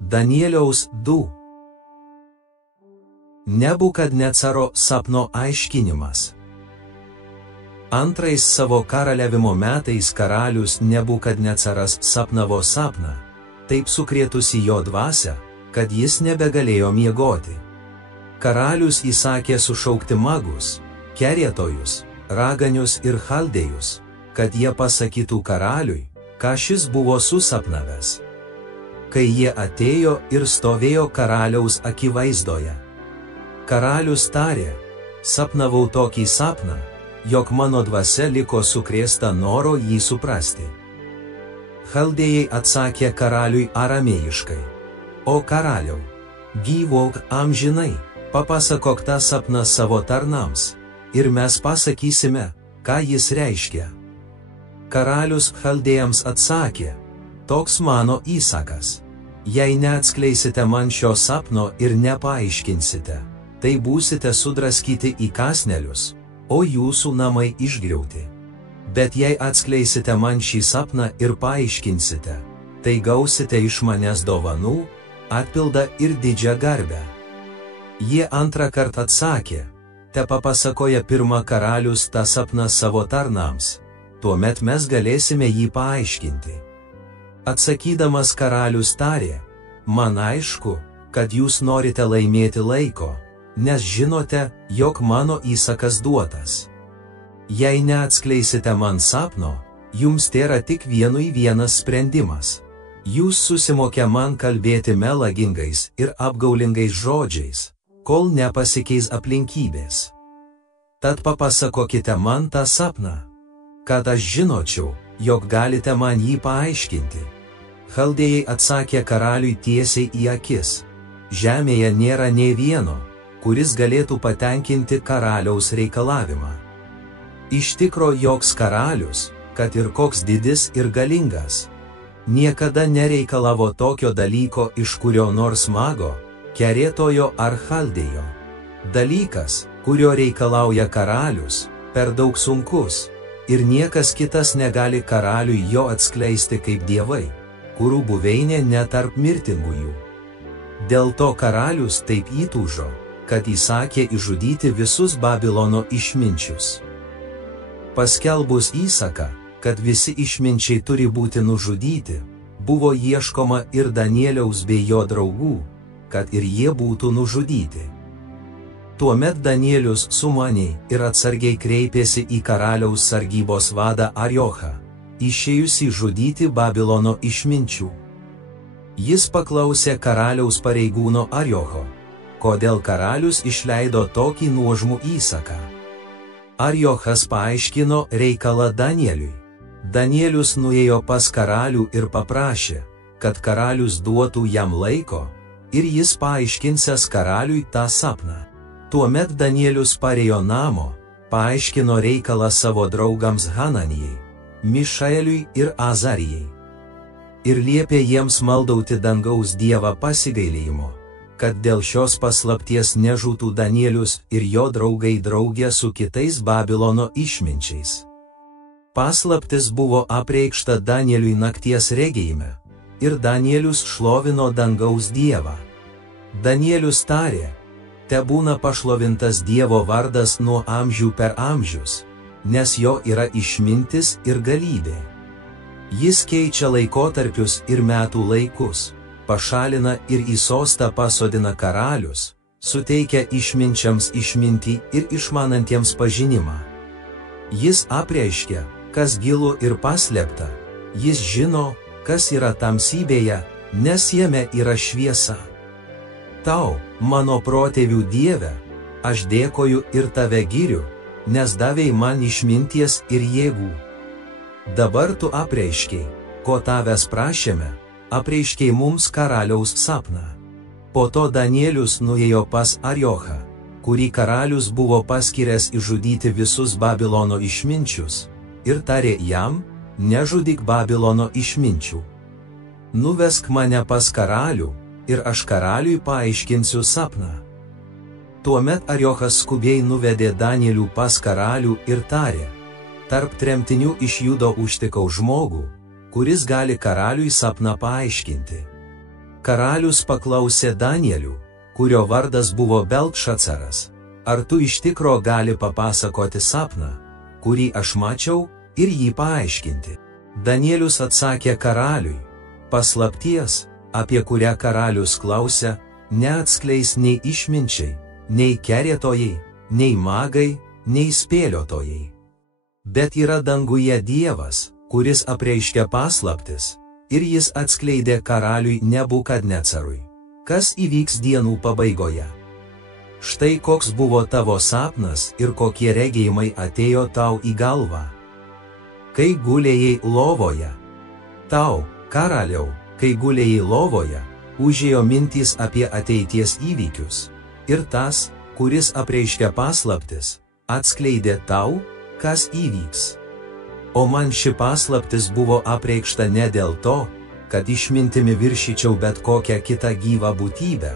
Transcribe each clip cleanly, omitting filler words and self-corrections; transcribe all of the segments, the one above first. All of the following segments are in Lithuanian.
Danieliaus 2. Nebukadnecaro sapno aiškinimas. Antrais savo karaliavimo metais karalius Nebukadnecaras sapnavo sapną, taip sukrėtusi jo dvasią, kad jis nebegalėjo miegoti. Karalius įsakė sušaukti magus, kerėtojus, raganius ir chaldėjus, kad jie pasakytų karaliui, ką šis buvo susapnavęs. Kai jie atėjo ir stovėjo karaliaus akivaizdoje. Karalius tarė, sapnavau tokį sapną, jog mano dvasia liko sukrėsta noro jį suprasti. Chaldėjai atsakė karaliui aramėjiškai, o karaliau, gyvuok amžinai, papasakok tą sapną savo tarnams, ir mes pasakysime, ką jis reiškia. Karalius chaldėjams atsakė, toks mano įsakas. Jei neatskleisite man šio sapno ir nepaaiškinsite, tai būsite sudraskyti į kąsnelius, o jūsų namai išgriauti. Bet jei atskleisite man šį sapną ir paaiškinsite, tai gausite iš manęs dovanų, atpildą ir didžią garbę. Jie antrą kartą atsakė, te papasakoja pirmą karalius tą sapną savo tarnams, tuomet mes galėsime jį paaiškinti. Atsakydamas karalius tarė, man aišku, kad jūs norite laimėti laiko, nes žinote, jog mano įsakas duotas. Jei neatskleisite man sapno, jums tėra tik vienas sprendimas. Jūs susimokę man kalbėti melagingais ir apgaulingais žodžiais, kol nepasikeis aplinkybės. Tad papasakokite man tą sapną, kad aš žinočiau, jog galite man jį paaiškinti. Chaldėjai atsakė karaliui tiesiai į akis, žemėje nėra nė vieno, kuris galėtų patenkinti karaliaus reikalavimą. Iš tikro joks karalius, kad ir koks didis ir galingas, niekada nereikalavo tokio dalyko iš kurio nors mago, kerėtojo ar chaldėjo. Dalykas, kurio reikalauja karalius, per daug sunkus, ir niekas kitas negali karaliui jo atskleisti kaip dievai, kurių buveinė ne tarp mirtingųjų. Dėl to karalius taip įtūžo, kad įsakė išžudyti visus Babilono išminčius. Paskelbus įsaką, kad visi išminčiai turi būti nužudyti, buvo ieškoma ir Danieliaus bei jo draugų, kad ir jie būtų nužudyti. Tuomet Danielius sumaniai ir atsargiai kreipėsi į karaliaus sargybos vadą Ariochą, išėjusi žudyti Babilono išminčių. Jis paklausė karaliaus pareigūno Ariocho, kodėl karalius išleido tokį nuožmų įsaką. Ariochas paaiškino reikalą Danieliui. Danielius nuėjo pas karalių ir paprašė, kad karalius duotų jam laiko, ir jis paaiškinsęs karaliui tą sapną. Tuomet Danielius parėjo namo, paaiškino reikalą savo draugams Hananijai, Mišaeliui ir Azarijai. Ir liepė jiems maldauti dangaus dievą pasigailėjimo, kad dėl šios paslapties nežūtų Danielius ir jo draugai draugė su kitais Babilono išminčiais. Paslaptis buvo apreikšta Danieliui nakties regėjime, ir Danielius šlovino dangaus dievą. Danielius tarė, tebūna pašlovintas Dievo vardas nuo amžių per amžius, nes jo yra išmintis ir galybė. Jis keičia laikotarpius ir metų laikus, pašalina ir į sostą pasodina karalius, suteikia išminčiams išmintį ir išmanantiems pažinimą. Jis apreiškia, kas gilu ir paslėpta, jis žino, kas yra tamsybėje, nes jame yra šviesa. Tau, mano protėvių Dieve, aš dėkoju ir tave giriu, nes davei man išminties ir jėgų. Dabar tu apreiškiai, ko tavęs prašėme, apreiškiai mums karaliaus sapną. Po to Danielius nuėjo pas Ariochą, kurį karalius buvo paskyręs išžudyti visus Babilono išminčius, ir tarė jam, nežudyk Babilono išminčių. Nuvesk mane pas karalių, ir aš karaliui paaiškinsiu sapną. Tuomet Ariochas skubiai nuvedė Danielių pas karalių ir tarė, tarp tremtinių iš Judo užtikau žmogų, kuris gali karaliui sapną paaiškinti. Karalius paklausė Danielių, kurio vardas buvo Beltšacaras, ar tu iš tikro gali papasakoti sapną, kurį aš mačiau, ir jį paaiškinti. Danielius atsakė karaliui, paslapties, apie kurią karalius klausė, neatskleis nei išminčiai, nei kerėtojai, nei magai, nei spėliotojai. Bet yra danguje Dievas, kuris apreiškia paslaptis, ir jis atskleidė karaliui Nebukadnecarui, kas įvyks dienų pabaigoje. Štai koks buvo tavo sapnas ir kokie regėjimai atėjo tau į galvą. Kai gulėjai lovoje. Tau, karaliau, kai gulėjai lovoje, užėjo mintys apie ateities įvykius, ir tas, kuris apreiškia paslaptis, atskleidė tau, kas įvyks. O man ši paslaptis buvo apreikšta ne dėl to, kad išmintimi viršyčiau bet kokią kitą gyvą būtybę,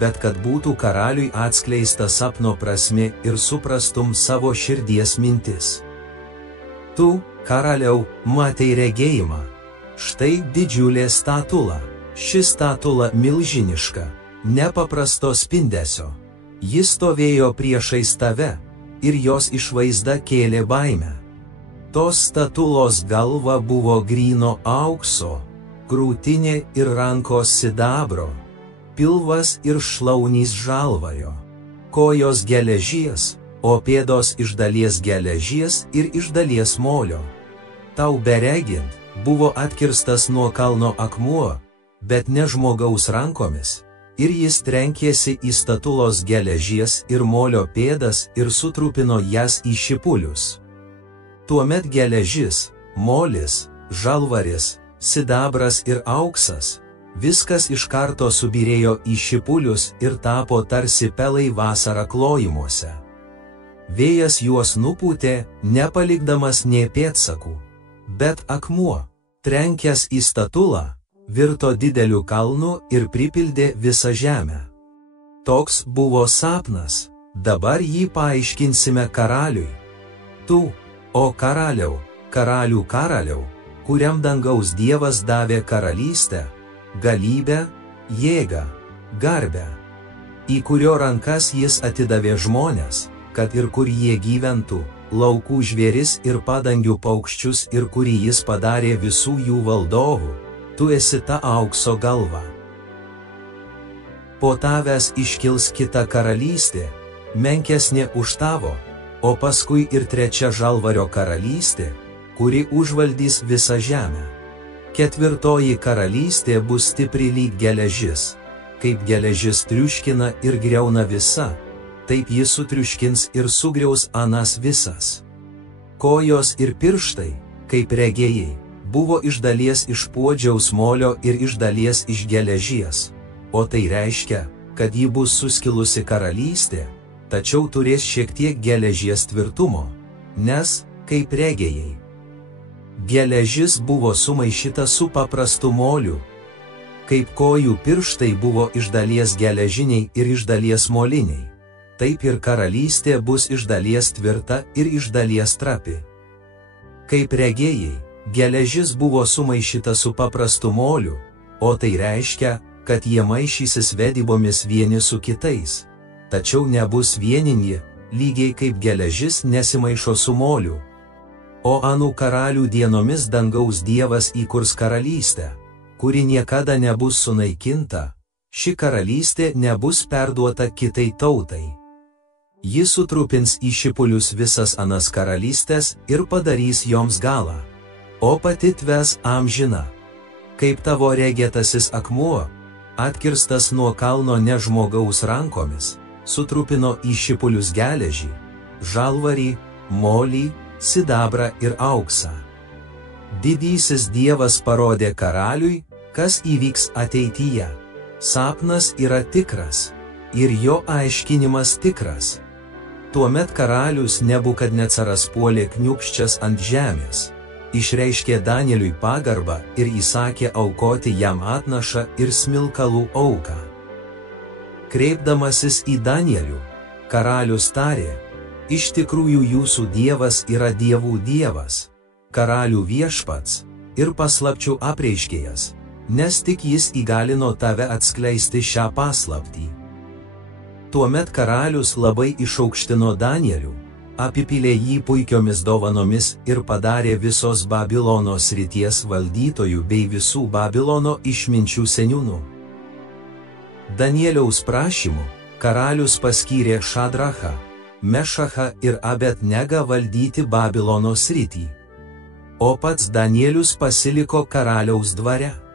bet kad būtų karaliui atskleista sapno prasmė ir suprastum savo širdies mintis. Tu, karaliau, matei regėjimą. Štai didžiulė statula. Ši statula milžiniška, nepaprasto spindesio. Ji stovėjo priešais tave, ir jos išvaizda kėlė baimę. Tos statulos galva buvo gryno aukso, krūtinė ir rankos sidabro, pilvas ir šlaunys žalvario, kojos geležies, o pėdos iš dalies geležies ir iš dalies molio. Tau beregint, buvo atkirstas nuo kalno akmuo, bet ne žmogaus rankomis, ir jis trenkėsi į statulos geležies ir molio pėdas ir sutrupino jas į šipulius. Tuomet geležis, molis, žalvaris, sidabras ir auksas, viskas iš karto subyrėjo į šipulius ir tapo tarsi pelai vasarą klojimuose. Vėjas juos nupūtė, nepalikdamas nė pėdsakų, bet akmuo, trenkęs į statulą, virto dideliu kalnu ir pripildė visą žemę. Toks buvo sapnas, dabar jį paaiškinsime karaliui. Tu, o karaliau, karalių karaliau, kuriam dangaus Dievas davė karalystę, galybę, jėgą, garbę, į kurio rankas jis atidavė žmonės, kad ir kur jie gyventų, laukų žvėris ir padangių paukščius ir kurį jis padarė visų jų valdovų, tu esi ta aukso galva. Po tavęs iškils kita karalystė, menkesnė už tavo, o paskui ir trečia žalvario karalystė, kuri užvaldys visą žemę. Ketvirtoji karalystė bus stipri lyg geležis, kaip geležis triuškina ir griauna visa, taip jis sutriuškins ir sugriaus anas visas. Kojos ir pirštai, kaip regėjai, buvo iš dalies iš puodžiaus molio ir iš dalies iš geležies, o tai reiškia, kad ji bus suskilusi karalystė, tačiau turės šiek tiek geležies tvirtumo, nes, kaip regėjai, geležis buvo sumaišyta su paprastu moliu, kaip kojų pirštai buvo iš dalies geležiniai ir iš dalies moliniai, taip ir karalystė bus iš dalies tvirta ir iš dalies trapi. Kaip regėjai, geležis buvo sumaišyta su paprastu moliu, o tai reiškia, kad jie maišysis vedybomis vieni su kitais, tačiau nebus vieningi, lygiai kaip geležis nesimaišo su moliu. O anų karalių dienomis dangaus Dievas įkurs karalystę, kuri niekada nebus sunaikinta, ši karalystė nebus perduota kitai tautai. Jis sutrupins į šipulius visas anas karalystės ir padarys joms galą, o pati tves amžina. Kaip tavo regėtasis akmuo, atkirstas nuo kalno ne žmogaus rankomis, sutrupino į šipulius geležį, žalvarį, molį, sidabrą ir auksą. Didysis Dievas parodė karaliui, kas įvyks ateityje. Sapnas yra tikras, ir jo aiškinimas tikras. Tuomet karalius Nebukadnecaras puolė kniūbsčias ant žemės, išreiškė Danieliui pagarbą ir įsakė aukoti jam atnašą ir smilkalų auką. Kreipdamasis į Danielių, karalius tarė, iš tikrųjų jūsų Dievas yra dievų Dievas, karalių viešpats ir paslapčių apreiškėjas, nes tik jis įgalino tave atskleisti šią paslaptį. Tuomet karalius labai išaukštino Danielių, apipylė jį puikiomis dovanomis ir padarė visos Babilono srities valdytojų bei visų Babilono išminčių seniūnų. Danieliaus prašymu karalius paskyrė Šadrachą, Mešachą ir Abednegą valdyti Babilono sritį, o pats Danielius pasiliko karaliaus dvare.